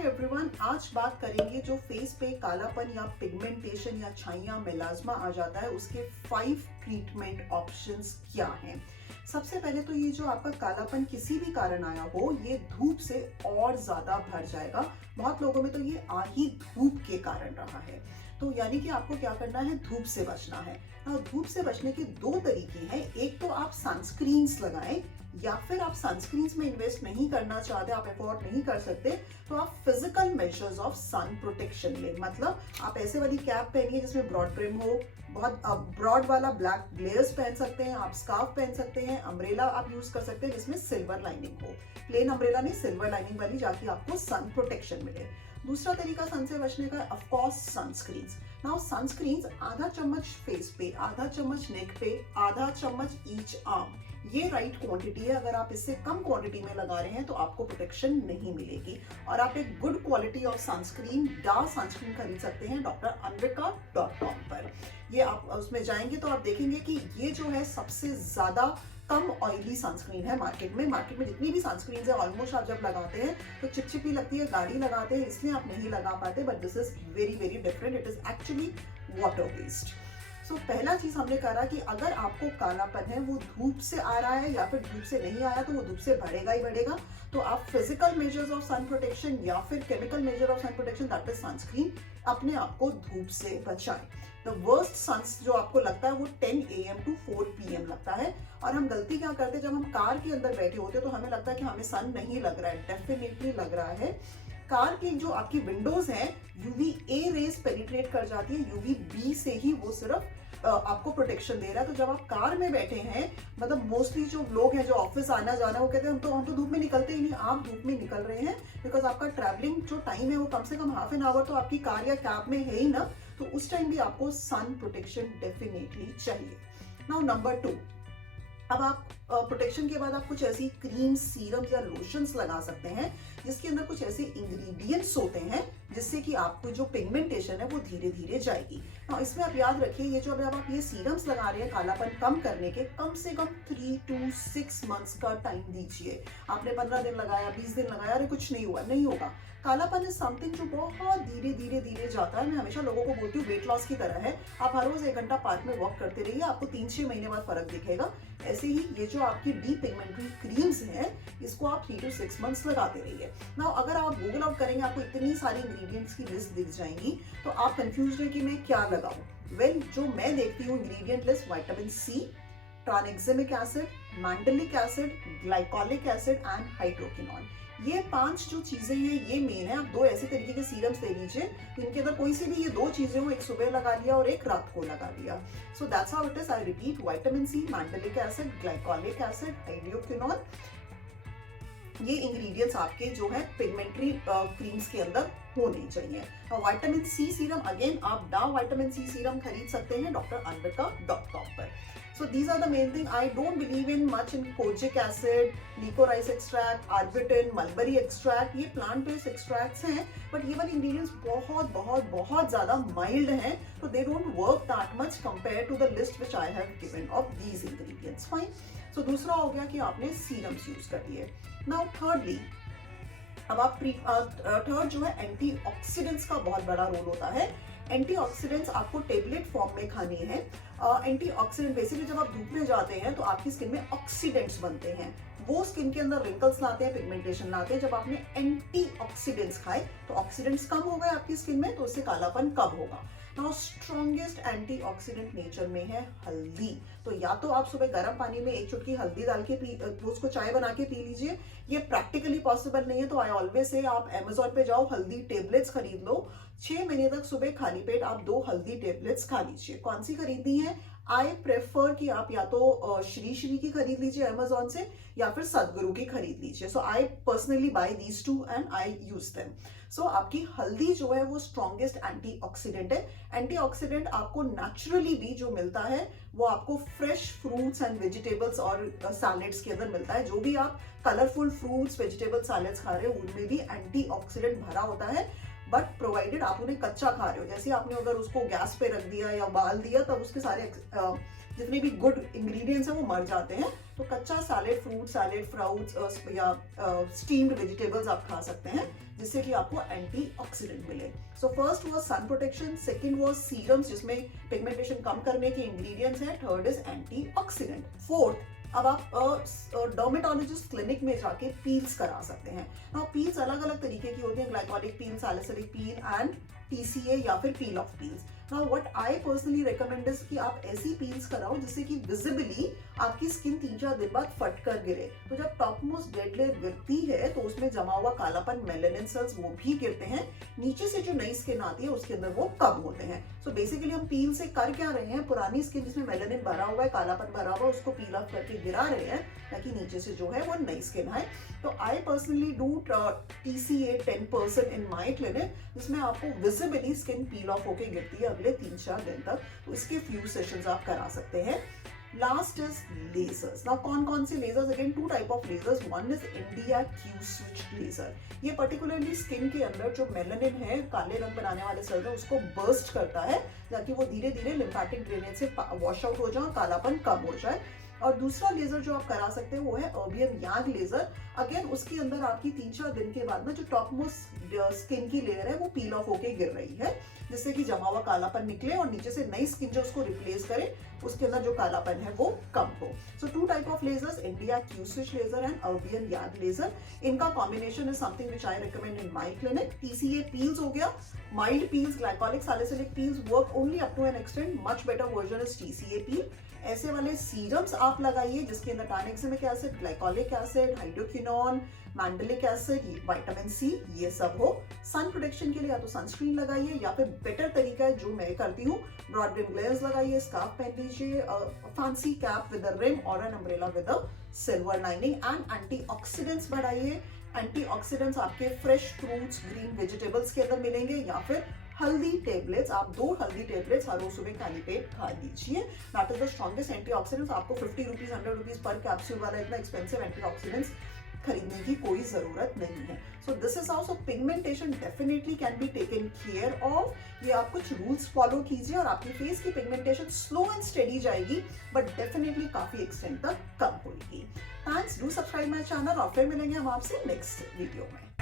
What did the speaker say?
Hi everyone, आज बात करेंगे जो फेस पे कालापन या पिगमेंटेशन या छाइयाँ मेलाज्मा आ जाता है उसके 5 ट्रीटमेंट ऑप्शंस क्या हैं। सबसे पहले तो ये जो आपका कालापन किसी भी कारण आया हो, ये धूप से और ज्यादा बढ़ जाएगा। बहुत लोगों में तो ये आ ही धूप के कारण रहा है, तो यानी कि आपको क्या करना है, धूप से बचना है। और धूप से बचने के दो तरीके हैं। एक तो आप सनस्क्रीन्स लगाएं, या फिर आप सनस्क्रीन्स में इन्वेस्ट नहीं करना चाहते, आप अफोर्ड नहीं कर सकते, तो आप physical measures of sun protection लें। मतलब आप ऐसे वाली कैप पहनिए जिसमें ब्रॉड ब्रिम हो, बहुत ब्रॉड वाला ब्लैक ग्लेयर्स पहन सकते हैं, आप स्कार्फ पहन सकते हैं, अम्ब्रेला आप यूज कर सकते हैं जिसमें सिल्वर लाइनिंग हो। प्लेन अम्ब्रेला नहीं, सिल्वर लाइनिंग वाली, जाके आपको सन प्रोटेक्शन मिले। दूसरा तरीका सन से बचने का of course sunscreens. Now sunscreens आधा चम्मच फेस पे, आधा चम्मच नेक पे, आधा चम्मच ईच आर्म, ये राइट क्वांटिटी है। अगर आप इससे कम क्वांटिटी में लगा रहे हैं तो आपको प्रोटेक्शन नहीं मिलेगी। और आप एक good quality of sunscreen, dark sunscreen खरीद सकते हैं drAnvika.com पर। ये आप उसमें जाएंगे तो आप देखेंगे कि ये जो है सबसे ज्यादा कम ऑयली सनस्क्रीन है मार्केट में। जितनी भी सनस्क्रीन है ऑलमोस्ट आप जब लगाते हैं तो चिपचिपी लगती है, गाढ़ी लगाते हैं, इसलिए आप नहीं लगा पाते। But this is very very different, it is actually water based. तो पहला चीज हमने करा कि अगर आपको कालापन है वो धूप से आ रहा है या फिर धूप से नहीं आया तो वो धूप से बढ़ेगा ही बढ़ेगा, तो आप physical measures of sun protection या फिर chemical measure of sun protection, that is sunscreen, अपने आप को धूप से बचाएं। द वर्स्ट सन्स जो आपको लगता है वो 10 AM to 4 PM लगता है। और हम गलती क्या करते हैं, जब हम कार के अंदर बैठे होते हैं तो हमें लगता है कि हमें सन नहीं लग रहा है। डेफिनेटली लग रहा है। कार की जो आपकी विंडोज हैं, UVA रेज पेनिट्रेट कर जाती है, UVB से ही वो सिर्फ आपको प्रोटेक्शन दे रहा है। तो जब आप कार में बैठे हैं, मतलब मोस्टली जो लोग हैं जो ऑफिस आना जाना, वो कहते हैं हम तो धूप में निकलते ही नहीं। आप धूप में निकल रहे हैं बिकॉज आपका ट्रैवलिंग जो टाइम है वो कम से कम हाफ एन आवर तो आपकी कार या कैब में है ही ना, तो उस टाइम भी आपको सन प्रोटेक्शन डेफिनेटली चाहिए। नाउ नंबर 2, अब आप प्रोटेक्शन के बाद आप कुछ ऐसी क्रीम, सीरम्स या लोशंस लगा सकते हैं जिसके अंदर कुछ ऐसे इंग्रेडिएंट्स होते हैं जिससे कि आपको जो पिगमेंटेशन है वो धीरे धीरे जाएगी। और इसमें आप याद रखिए, ये जो अब आप ये सीरम्स लगा रहे हैं कालापन कम करने के, कम से कम 3 to 6 मंथ्स का टाइम दीजिए। आपने 15 दिन लगाया, 20 दिन लगाया, अरे कुछ नहीं हुआ, नहीं होगा। कालापन इज समथिंग जो बहुत धीरे धीरे धीरे जाता है। मैं हमेशा लोगों को बोलती हूँ वेट लॉस की तरह है। आप हर रोज 1 घंटा पार्क में वॉक करते रहिए, आपको 3-6 महीने बाद फर्क दिखेगा। ऐसे ही ये जो आपकी डी पिगमेंटरी क्रीम्स हैं, इसको आप 3 to 6 मंथ्स लगाते रहिए। नाउ अगर आप गूगल आउट करेंगे आपको इतनी सारी इंग्रेडिएंट्स की लिस्ट दिख जाएंगी, तो आप कंफ्यूज हैं कि मैं क्या लगाऊं। वेल, जो मैं देखती हूँ ingredient list, vitamin C, tranexamic acid, mandelic acid, glycolic acid and hydroquinone, ये 5 जो चीजें हैं ये मेन है। आप 2 ऐसे तरीके के सीरम्स ले लीजिए इनके अंदर कोई सी भी ये 2 चीजें हो, एक सुबह लगा लिया और एक रात को लगा लिया। So that's how it is. I repeat, vitamin C, mandelic acid, glycolic acid, hydroquinone, ये इंग्रेडिएंट्स आपके जो है पिगमेंटरी क्रीम्स के अंदर होने चाहिए। और विटामिन सी सीरम, अगेन आप डाव विटामिन सी सीरम खरीद सकते हैं drAnvika.com पर। So these are the main thing. I don't believe in much in kojic acid, licorice extract, arbutin, mulberry extract. ये plant based extracts हैं, but ये वाले ingredients बहुत बहुत बहुत ज़्यादा mild हैं, तो they don't work that much compared to the list which I have given of these ingredients. Fine. So दूसरा हो गया कि आपने serums use कर लिए. Now thirdly, अब आप थर्ड जो है एंटीऑक्सीडेंट्स का बहुत बड़ा रोल होता है। एंटीऑक्सीडेंट्स आपको टेबलेट फॉर्म में खाने हैं। एंटीऑक्सीडेंट बेसिकली जब आप धूप में जाते हैं तो आपकी स्किन में ऑक्सीडेंट्स बनते हैं, वो स्किन के अंदर रिंकल्स लाते हैं, पिगमेंटेशन लाते हैं। जब आपने एंटीऑक्सीडेंट्स खाए तो ऑक्सीडेंट्स कम हो गए आपकी स्किन में, तो उससे कालापन कम होगा। नाउ स्ट्रॉन्गेस्ट एंटीऑक्सीडेंट नेचर में है हल्दी। तो या तो आप सुबह गर्म पानी में 1 चुटकी हल्दी डाल के रोज को चाय बना के पी लीजिए। ये प्रैक्टिकली पॉसिबल नहीं है तो आई ऑलवेज से आप अमेज़न पे जाओ, हल्दी टेबलेट्स खरीद लो। 6 महीने तक सुबह खाली पेट आप 2 हल्दी टेबलेट्स खा लीजिए। कौन सी खरीदनी है? आई प्रेफर कि आप या तो श्री की खरीद लीजिए अमेज़न से, या फिर सदगुरु की खरीद लीजिए। So I personally buy these 2 and I use them. So आपकी हल्दी जो है वो स्ट्रॉन्गेस्ट एंटीऑक्सीडेंट है। एंटीऑक्सीडेंट आपको नेचुरली भी जो मिलता है वो आपको फ्रेश फ्रूट्स एंड वेजिटेबल्स और सैलेड्स के अंदर मिलता है। जो भी आप कलरफुल फ्रूट्स, वेजिटेबल सैलेड्स खा रहे हो उनमें भी एंटीऑक्सीडेंट भरा होता है। बट प्रोवाइडेड आप उन्हें कच्चा खा रहे हो। जैसे आपने अगर उसको गैस पे रख दिया या उबाल दिया तब उसके सारे जितने भी गुड इंग्रेडिएंट्स हैं वो मर जाते हैं। तो कच्चा सैलेड, फ्रूट सैलेड, फ्राउट्स या स्टीम्ड वेजिटेबल्स आप खा सकते हैं, जिससे कि आपको एंटीऑक्सीडेंट मिले। So first was sun protection, second was serums जिसमें पिगमेंटेशन कम करने के इंग्रेडिएंट्स हैं, थर्ड इज एंटीऑक्सीडेंट। फोर्थ, अब आप डर्मेटोलॉजिस्ट क्लिनिक में जाके पील्स करा सकते हैं। नाउ पील्स अलग अलग तरीके की होती हैं, glycolic peel, salicylic peel and TCA या फिर पील of peels. Now what I personally recommend is कि आप ऐसी पील्स कराओ जिससे कि विजिबली आपकी स्किन 3-4 दिन बाद फट कर गिरे। तो जब टॉप मोस्ट डेड लेयर गिरती है तो उसमें जमा हुआ कालापन, मेलानिन सेल्स वो भी गिरते हैं, नीचे से जो नई स्किन आती है उसके अंदर वो कम होते हैं। सो बेसिकली हम पील से कर क्या रहे हैं, पुरानी स्किन जिसमें मेलानिन भरा हुआ है, कालापन भरा हुआ है, उसको पील ऑफ करके गिरा रहे हैं, ताकि नीचे से जो है वो नई स्किन आए। तो I personally do TCA 10% in my clinic, जिसमें आपको विजिबली स्किन पील ऑफ होके गिरती है अगले 3-4 दिन तक। तो इसके फ्यू सेशंस आप करा सकते हैं। Last is ledgers. नाउ कौन कौन से lasers? Again 2 type of lasers. One is India Q switch laser. ये पर्टिकुलरली स्किन के अंदर जो मेलानिन है, काले रंग बनाने वाले सेल्स है, उसको बर्स्ट करता है ताकि वो धीरे धीरे लिम्फेटिक ड्रेनेज से वॉश आउट हो जाए और कालापन कम हो जाए। और दूसरा लेजर जो आप करा सकते हैं वो है अर्बियन याग लेजर। अगेन उसके अंदर आपकी 3-4 दिन के बाद में जो टॉप मोस्ट स्किन की लेयर है वो पील ऑफ होके गिर रही है, जिससे कि जमा हुआ कालापन निकले और नीचे से नई स्किन जो उसको रिप्लेस करे, उसके अंदर जो कालापन है वो कम हो। So 2 type of lasers, India Q switch laser and erbium YAG laser. इनका combination is something which I recommend in my clinic. TCA peels हो गया, mild peels, glycolic salicylic peels work only up to an extent, much better version is TCA peel. ऐसे वाले serums आप लगाइए जिसके अंदर tranexamic acid, glycolic acid, hydroquinone, mandelic acid, vitamin C ये सब हो। सन प्रोटेक्शन के लिए या तो सनस्क्रीन लगाइए या फिर बेटर तरीका है जो मैं करती हूँ, ब्रॉड ब्रिम ग्लेयर्स लगाइए, स्कार्फ पहन लीजिए, fancy cap with a rim और an umbrella with a silver lining. And antioxidants बढ़ाइए। एंटीऑक्सीडेंट्स आपके फ्रेश फ्रूट्स, ग्रीन वेजिटेबल्स के अंदर मिलेंगे, या फिर हल्दी टेबलेट्स, आप 2 हल्दी टेबलेट्स हर रोज सुबह खाली पेट खा लीजिए। That is the strongest antioxidants. आपको 50 रुपीज 100 रुपीज पर कैप्सूल वाला इतना एक्सपेंसिव एंटीऑक्सीडेंट्स खरीदने की कोई जरूरत नहीं है। So this is how. So pigmentation definitely can be taken care of. ये आप कुछ रूल्स फॉलो कीजिए और आपकी फेस की पिगमेंटेशन स्लो एंड स्टेडी जाएगी, बट डेफिनेटली काफी एक्सटेंट तक कम होगी। Thanks, do subscribe my channel और फिर मिलेंगे हम आपसे नेक्स्ट वीडियो में।